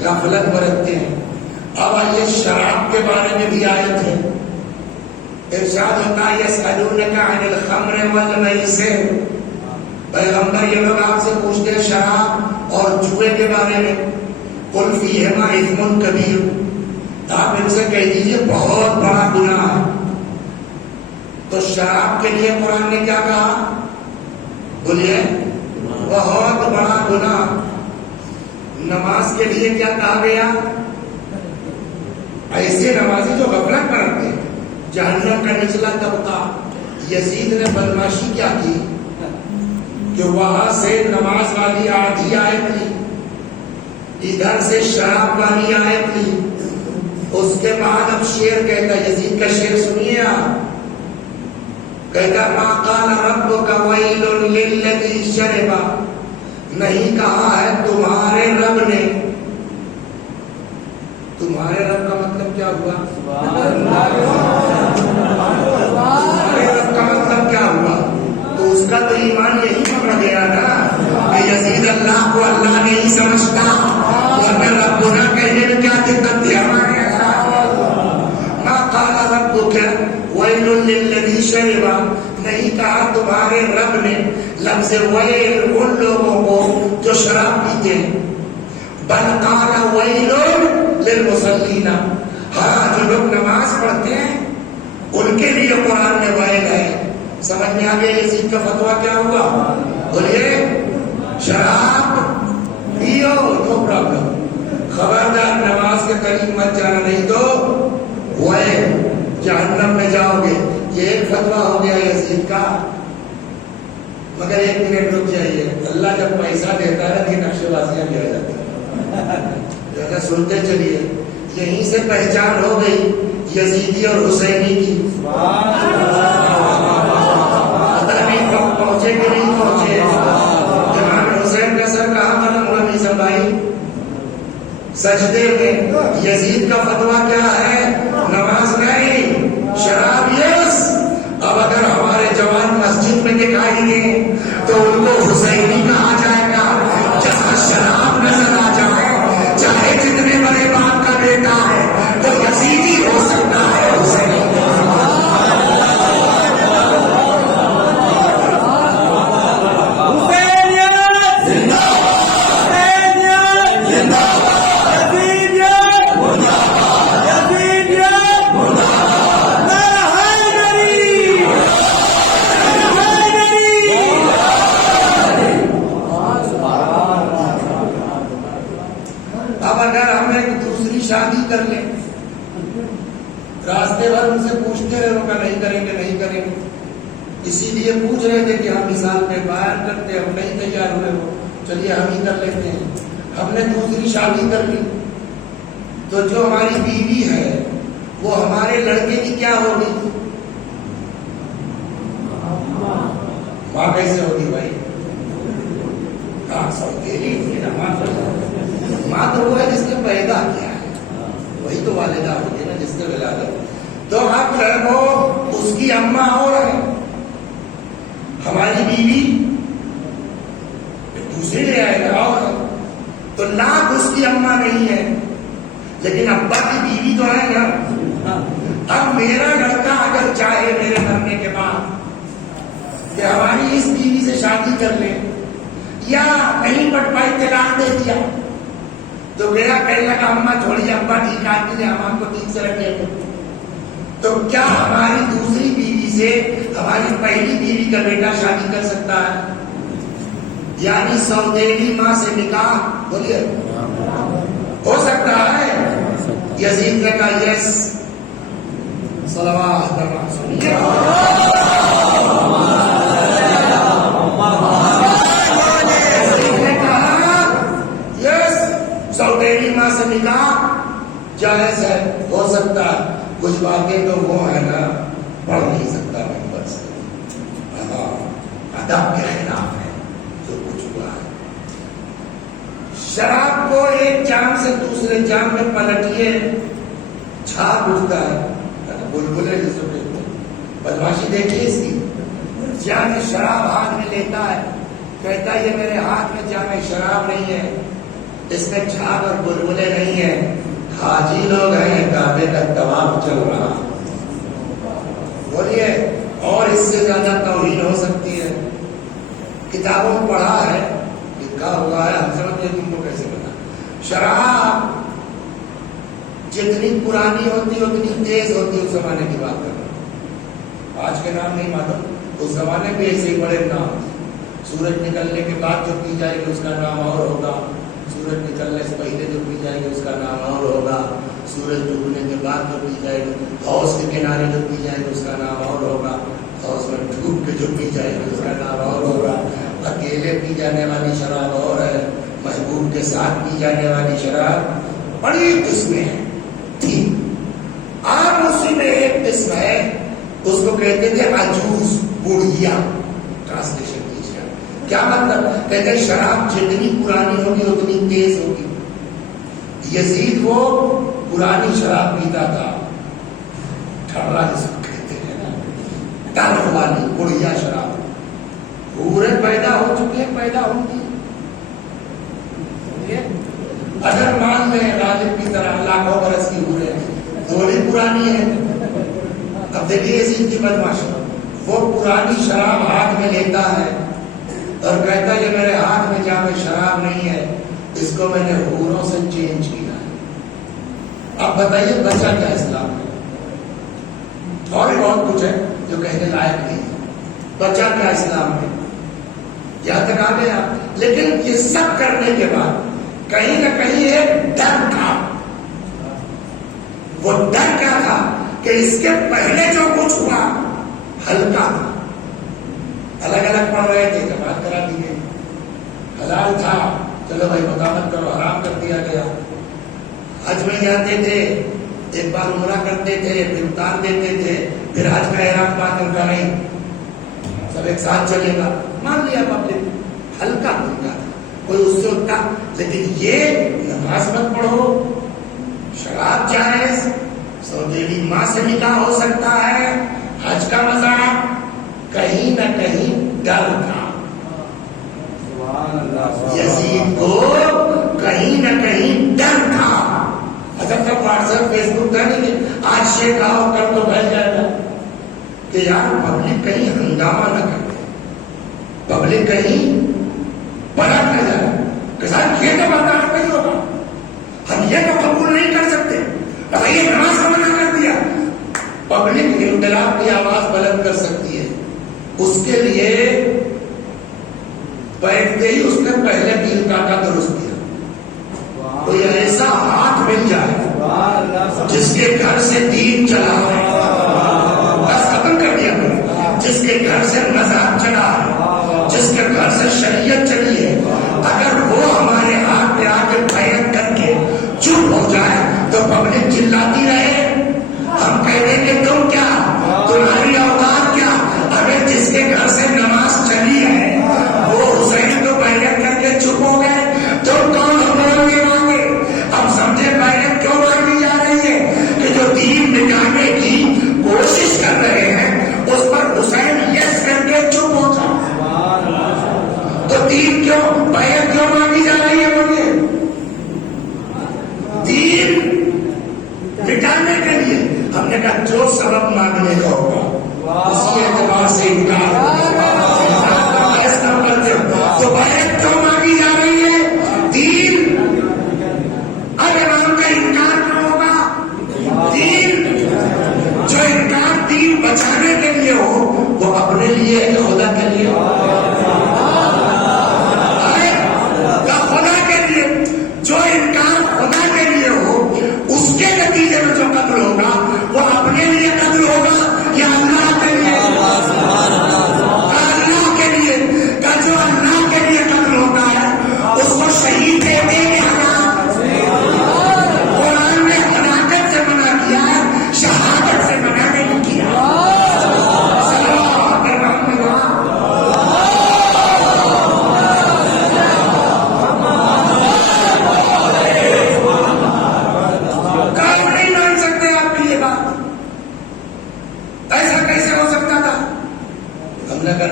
غفلت برتتے ہیں. اب آئیے شراب کے بارے میں بھی آیت ہے. ارشاد ہوتا ہے یسألونک عن الخمر والمیسر. پیغمبر یہ لوگ آپ سے پوچھتے ہیں شراب اور جوئے کے بارے میں. قل فیہما اثم کبیر. آپ ان سے کہہ دیجیے بہت بڑا گناہ ہے. تو شراب کے لیے قرآن نے کیا کہا؟ بولیے بہت بڑا گناہ. نماز کے لیے کیا کہا گیا؟ ایسے نمازی جو غفلت برتتے ہیں. جہنم کا نچلا طبقہ. یزید نے بدماشی کیا کی کہ وہاں سے نماز والی آدھی آیت لی، ادھر سے شراب والی آیت لی. اس کے بعد اب شعر کہتا، یزید کا شعر سنیے آپ. کہتا ما قال ربک ویل للذی شرب. نہیں کہا ہے تمہارے رب نے. تمہارے رب کا مطلب کیا ہوا؟ تمہارے رب کا مطلب کیا ہوا؟ تو اس کا تو ایمان یہی پکڑ گیا نا کہ یزید اللہ کو اللہ نہیں سمجھتا. ورنہ ربنا کہنے میں کیا دقت تھی ہمارے ساتھ؟ ما قال ربک ویل للذی شرب. نہیں کہا تمہارے رب نے. لفظ ویل ان لوگوں کو جو شراب پیتے ہیں. بل قال ویل للمصلین. ہاں جو لوگ نماز پڑھتے ہیں ان کے لیے قرآن میں وعید ہے. سمجھ میں آ گیا یزید کا فتویٰ کیا ہوا؟ بولیے شراب پیو نو پرابلم، خبردار نماز کے قریب مت جانا نہیں تو وعید جہنم میں جاؤ گے. یہ ایک فتویٰ ہو گیا یزید کا. مگر ایک منٹ رک جائیے، اللہ جب پیسہ دیتا ہے کہ نقشے بازیاں بھی آ جاتی ہیں. سنتے چلیے، یہیں سے پہچان ہو گئی یزیدی اور حسینی کی. پتہ نہیں کب پہنچے کہ نہیں پہنچے. امام حسین کا سر کہاں قدم ہوا میزا بھائی؟ سجدے میں. یزید کا فتویٰ کیا ہے؟ نماز نہیں، شراب یس. اب اگر ہمارے جوان مسجد میں دکھائیں گے تو ان کو حسینی کہا جائے گا. جہاں شراب نظر آ جائے، چاہے جتنے بڑے باپ کا بیٹا ہے تو یزیدی ہو سکتا ہے، حسینی شادی کر لیں. راستے بھر ان سے پوچھتے رہے کا نہیں کریں گے نہیں کریں گے. اسی لیے پوچھ رہے تھے کہ ہم مثال پہ بیان کرتے، ہم نہیں تیار ہوئے ہو، چلیے ہم ہی کر لیتے ہیں. ہم نے دوسری شادی کر لی تو جو ہماری بیوی ہے وہ ہمارے لڑکے کی کیا ہوگی؟ ماں کیسے ہوگی بھائی؟ ماں تو وہ ہے جس نے پیدا کیا ہے، وہی تو والدہ ہوگی نا جس نے ولادت. تو آپ لڑکو اس کی اماں اور ہے، ہماری بیوی دوسری لے آئے گا اور ہے. تو لاکھ اس کی اماں نہیں ہے لیکن ابا کی بیوی تو ہے نا. اب میرا لڑکا اگر چاہے میرے مرنے کے بعد کہ ہماری اس بیوی سے شادی کر لے، یا نہیں پٹ پائی طلاق دے دیا، تو میرا کہنے لگا اماں چھوڑیے، ابا ٹھیک آتی ہے، ہم آپ کو ٹھیک سے رکھیں گے. تو کیا ہماری دوسری بیوی سے ہماری پہلی بیوی کا بیٹا شادی کر سکتا ہے؟ یعنی سوتیلی ماں سے نکاح بولیے ہو سکتا ہے؟ یزید نے کہا یس. صلوات سوتیلی ماں سے نکاح جائز ہے، ہو سکتا ہے. کچھ باتیں تو وہ ہے نا پڑھ نہیں سکتا ممبر سے، ادب کے خلاف ہے جو کچھ ہوا ہے. شراب کو ایک جام سے دوسرے جام میں پلٹیے، چھاپ اٹھتا ہے. بلبلے جسے کہتے ہیں، بدماشی دیکھیے اس کی. جام شراب ہاتھ میں لیتا ہے، کہتا ہے یہ میرے ہاتھ میں جام شراب نہیں ہے، اس میں جھاگ اور بلبلے نہیں ہیں، حاجی لوگ ہیں، کعبے کا طواف چل رہا. بولیے اور اس سے زیادہ توہین ہو سکتی ہے؟ کتابوں میں پڑھا ہے، لکھا ہوا ہے، ہم سمجھتے تم کو کیسے پتا. شراب جتنی پرانی ہوتی اتنی تیز ہوتی. اس زمانے کی بات کر رہا ہوں، آج کے نام نہیں معلوم. اس زمانے میں ایسے ہی بڑے نام. سورج نکلنے کے بعد جو پی جائے گی اس کا نام اور ہوگا، سورج نکلنے سے پہلے جو پی جائے گی اس کا نام اور ہوگا، سورج ڈوبنے کے بعد جو پی جائے گی، حوض کے کنارے جو پی جائے گی اس کا نام اور ہوگا، حوض میں ڈوب کے جو پی جائے گی اس کا نام اور ہوگا. اکیلے پی جانے والی شراب اور ہے، محبوب کے ساتھ پی جانے والی شراب بڑی قسمیں ہیں. ٹھیک، آپ اسی میں ایک قسم ہے، اس کو کہتے تھے عجوز، بڑھیا. ٹرانسلیشن کیجیے کیا مطلب؟ کہتے ہیں شراب جتنی پرانی ہوگی اتنی تیز ہوگی. یزید وہ پرانی شراب پیتا تھا، ٹھرا جس کو کہتے ہیں، تلخ والی بڑھیا شراب. پورے پیدا ہو چکے ہیں، پیدا ہوں گی. اگر مان لیں غالب کی طرح لاکھوں برس کی ہورے تھوڑی پرانی ہے. اب دیکھیے یزید کی بدماشی، وہ پرانی شراب ہاتھ میں لیتا ہے اور کہتا ہے یہ میرے ہاتھ میں جام شراب نہیں ہے، اس کو میں نے حوروں سے چینج کیا ہے. اب بتائیے بچا کیا اسلام میں؟ اور بھی بہت کچھ ہے جو کہنے لائق نہیں ہے. بچا کیا اسلام میں؟ یہاں تک آ گیا. لیکن یہ سب کرنے کے بعد کہیں نہ کہیں ایک ڈر تھا. وہ ڈر کیا تھا کہ اس کے پہلے جو کچھ ہوا ہلکا تھا. الگ الگ پڑھ رہے تھے، جماعت کرا دی گئی. حلال تھا، چلو بھائی پتہ مت کرو، حرام کر دیا گیا. حج میں جاتے تھے، ایک بار عمرہ کرتے تھے، پھر اتار دیتے تھے، پھر حج کا احرام باندھ کر نہیں سب ایک ساتھ چلے گا. مان لیا پبلک، ہلکا پھلکا تھا، کوئی اس سے اٹھا. لیکن یہ نماز مت پڑھو، شراب جائز، سوتیلی ماں سے نکاح ہو سکتا ہے، حج کا مذاق، کہیں نہ کہیں ڈر تھا. یزید کو کہیں نہ کہیں ڈر تھا. اچھا تب واٹس ایپ فیس بک تھا نہیں، آج شیخ آؤ کر تو بھائی جائے گا کہ یار پبلک کہیں ہنگامہ نہ کرے، پبلک کہیں پلٹ نہ جائے کہ صاحب یہ تو برداشت نہیں ہوگا، ہم یہ تو قبول نہیں کر سکتے. یہ نماز کو منع کر دیا. پبلک انقلاب کی آواز بلند کر سکتی ہے. اس کے لیے بیٹھتے ہی اس نے پہلے دین کا درست کیا. کوئی ایسا ہاتھ مل جائے جس کے گھر سے دین چلا ہے، بس ختم کر دیا. جس کے گھر سے مذہب چلا ہے، جس کے گھر سے شریعت چلی ہے، اگر وہ ہمارے ہاتھ پہ آ کے بیعت کر کے چپ ہو جائے تو پبلک چلاتی رہے. ہم کہہ دیں کہ تم کیا، تمہاری اوقات کیا. اگر جس کے گھر سے نماز چلی ہے وہ حسین کو بیعت کر کے چپ ہو گئے تو کون ہمارے مانگے. ہم سمجھے بیعت کیوں مانگی جا رہی ہے کہ جو دین مٹانے کی کوشش کر رہے ہیں اس پر حسین یس کر کے چپ ہو جائے. تو دین کیوں، بیعت کیوں مانگی جا رہی ہے؟ بولیے. دین مٹانے کے لیے. ہم نے کہا جو سبب مانگنے کا ہوگا اسی اعتبار سے انکار کرتے ہو. تو بیعت کیوں مانگی جا رہی ہے؟ دین. اب امام کا انکار نہ ہوگا. دین جو انکار دین بچانے کے لیے ہو وہ اپنے لیے ہے کہ خدا کے لیے؟ خدا کے لیے. جو انکار خدا کے لیے ہو اس کے نتیجے میں جو قتل ہوگا وہ اپنے لیے قتل ہوگا یا اللہ کے لیے؟ اللہ کے لیے. جو اللہ کے لیے قتل ہوتا ہے اس کو شہید کہتے ہیں کہ قرآن نے ہلاکت سے منع کیا ہے، شہادت سے منع نہیں کیا.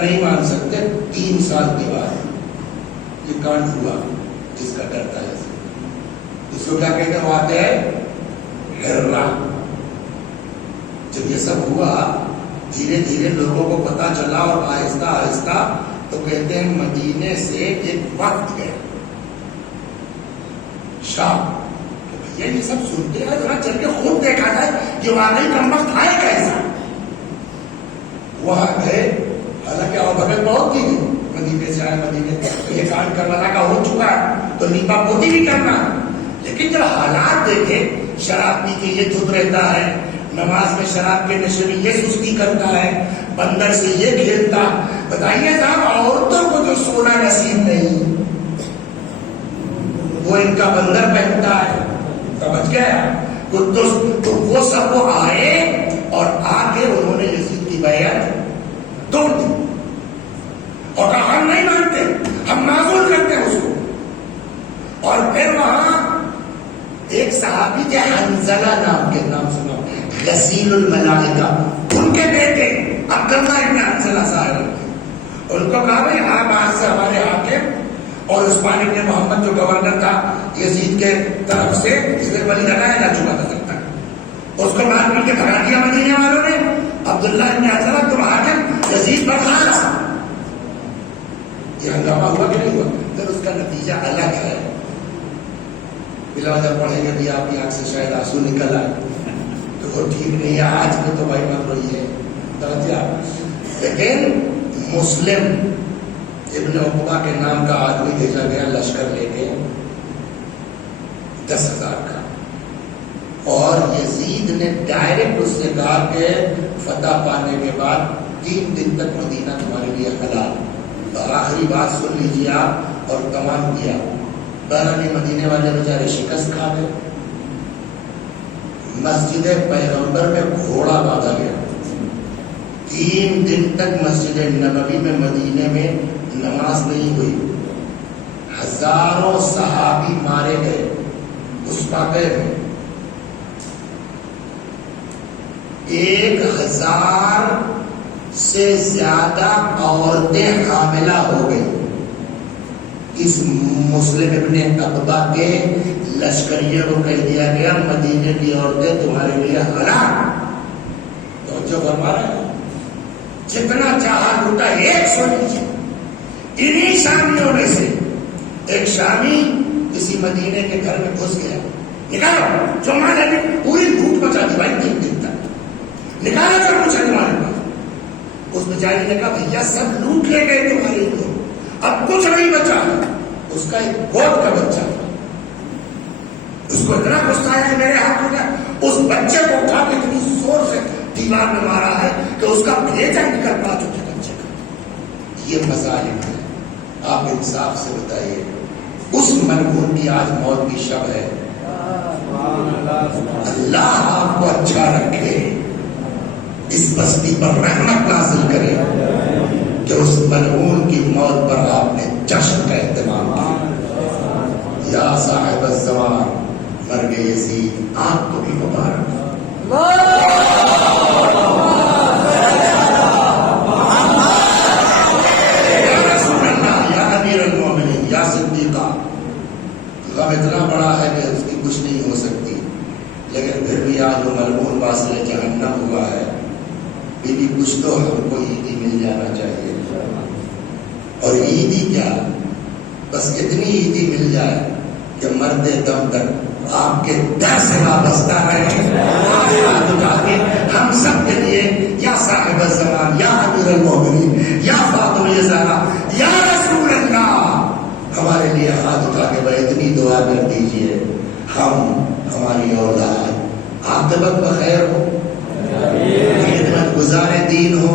نہیں مان سکتے. 3 سال کے بعد یہ کانڈ ہوا جس کا ڈرتا ہے. اس کو کیا کہتے ہیں؟ وہ آتے ہیں ہررا. جب یہ سب ہوا دھیرے دھیرے لوگوں کو پتا چلا اور آہستہ آہستہ تو کہتے ہیں مدینے سے ایک وقت گیا شام کہ بھیا یہ سب سنتے ہیں، ذرا چل کے خود دیکھا جائے کہ واقعی کم وقت آئے کیسا. وہاں گئے، حالانکہ اور بغل بہت تھی، مدینے سے آئے، مدینے یہ کام کرنا کا ہو چکا ہے تو لیپا پوتی بھی کرنا. لیکن جب حالات دیکھے، شراب پی کے یہ دھت رہتا ہے، نماز میں شراب کے نشے میں یہ سستی کرتا ہے، بندر سے یہ کھیلتا. بتائیے صاحب عورتوں کو جو سونا نصیب نہیں وہ ان کا بندر پہنتا ہے. سمجھ گیا؟ تو وہ سب وہ آئے اور آ کے انہوں نے یزید کی بیعت توڑ دی اور کہا ہم نہیں مانتے، ہم معذور کرتے ہیں اس کو. اور پھر وہاں ایک صحابی تھے حنزلہ نام کے، نام سنا، غسیل الملائکہ، ان کے بیٹے عبداللہ ابن حنزلہ صاحب، ان کو کہا بھائی آپ آج سے ہمارے حاکم. اور عثمان ابن محمد جو گورنر تھا یزید کے طرف سے، ادھر ولی لگایا جا چکا تھا تب تک، اس کو مار کر کے بھگا دیا مدینے والوں نے. عبداللہ ابن حنزلہ تم حاکم، یزید برخاست. یہ ہنگامہ ہوا کہ نہیں ہوا؟ پھر اس کا نتیجہ الگ ہے. بلا وجہ پڑھیں گے بھی آپ کی آنکھ سے شاید آنسو نکل آئے. تو تو ٹھیک نہیں ہے، آج میں تو بھائی مت روئیے توجہ۔ لیکن مسلم ابن عقبہ کے نام کا آدمی بھیجا گیا لشکر لے کے 10,000 کا، اور یزید نے ڈائریکٹ اس سے کہا کہ فتح پانے کے بعد 3 دن تک مدینہ تمہارے لیے حلال۔ تو آخری بات سن لیجیے آپ، اور تمام کیا بہرحال مدینے والے بیچارے شکست کھا گئے۔ مسجد پیغمبر میں گھوڑا باندھا گیا، 3 دن تک مسجد نبوی میں مدینے میں نماز نہیں ہوئی، ہزاروں صحابی مارے گئے اس واقعے میں، 1000 سے زیادہ عورتیں حاملہ ہو گئی۔ اس مسلم ابن عقبہ کے لشکریوں کو کہہ دیا گیا مدینے کی عورتیں تمہارے لیے حرام۔ تو جو فرما رہے ہیں جتنا چاہا لوٹا، ایک سو لیجیے۔ انہی شامیوں میں سے ایک شامی کسی مدینے کے گھر میں گھس گیا، نکالو جو مانے نے پوری بھوک مچا دی بھائی 3 دن تک، نکالو جو کچھ ہے تمہارے پاس۔ اس بیچاری نے کہا بھیا سب لوٹ لے گئے تمہارے لوگ، اب کچھ نہیں بچا۔ اس کا ایک گود کا بچہ تھا، اس کو اتنا غصہ آیا کہ میرے ہاتھ میں اس بچے کو اٹھا کے اتنی زور سے دیوار میں مارا ہے کہ اس کا بھیجا نکل پا چکے بچے کا۔ یہ مظالم ہے، آپ انصاف سے بتائیے، اس مرحوم کی آج موت کی شب ہے۔ اللہ آپ کو اچھا رکھے، اس بستی پر رحمت نازل کرے کہ اس مرحوم کی موت پر آپ نے جشن کا اہتمام کیا۔ یا صاحب الزمان مرگ یزید، آپ کو بھی مبارک۔ یا رسول اللہ، یا امیر المومنین، یا صدیقہ، غم اتنا بڑا ہے کہ اس کی کچھ نہیں ہو سکتی، لیکن پھر بھی آج وہ مرحوم واصل جہنم ہوا ہے، بی بی کچھ تو ہم کو عیدی مل جانا چاہیے، اور عیدی کیا، بس اتنی عیدی مل جائے کہ مرتے دم تک آپ کے در سے وابستہ رہے۔ ہم سب کے لیے یا صاحب الزمان، یا امیر المومنین، یا فاطمہ زہرا، یا رسول اللہ، ہمارے لیے ہاتھ اٹھا کے اتنی دعا کر دیجئے، ہم ہماری اولاد عاقبت بخیر ہو، خدمت گزار دین ہو،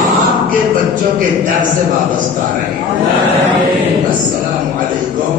آپ کے بچوں کے در سے وابستہ رہیں۔ السلام علیکم۔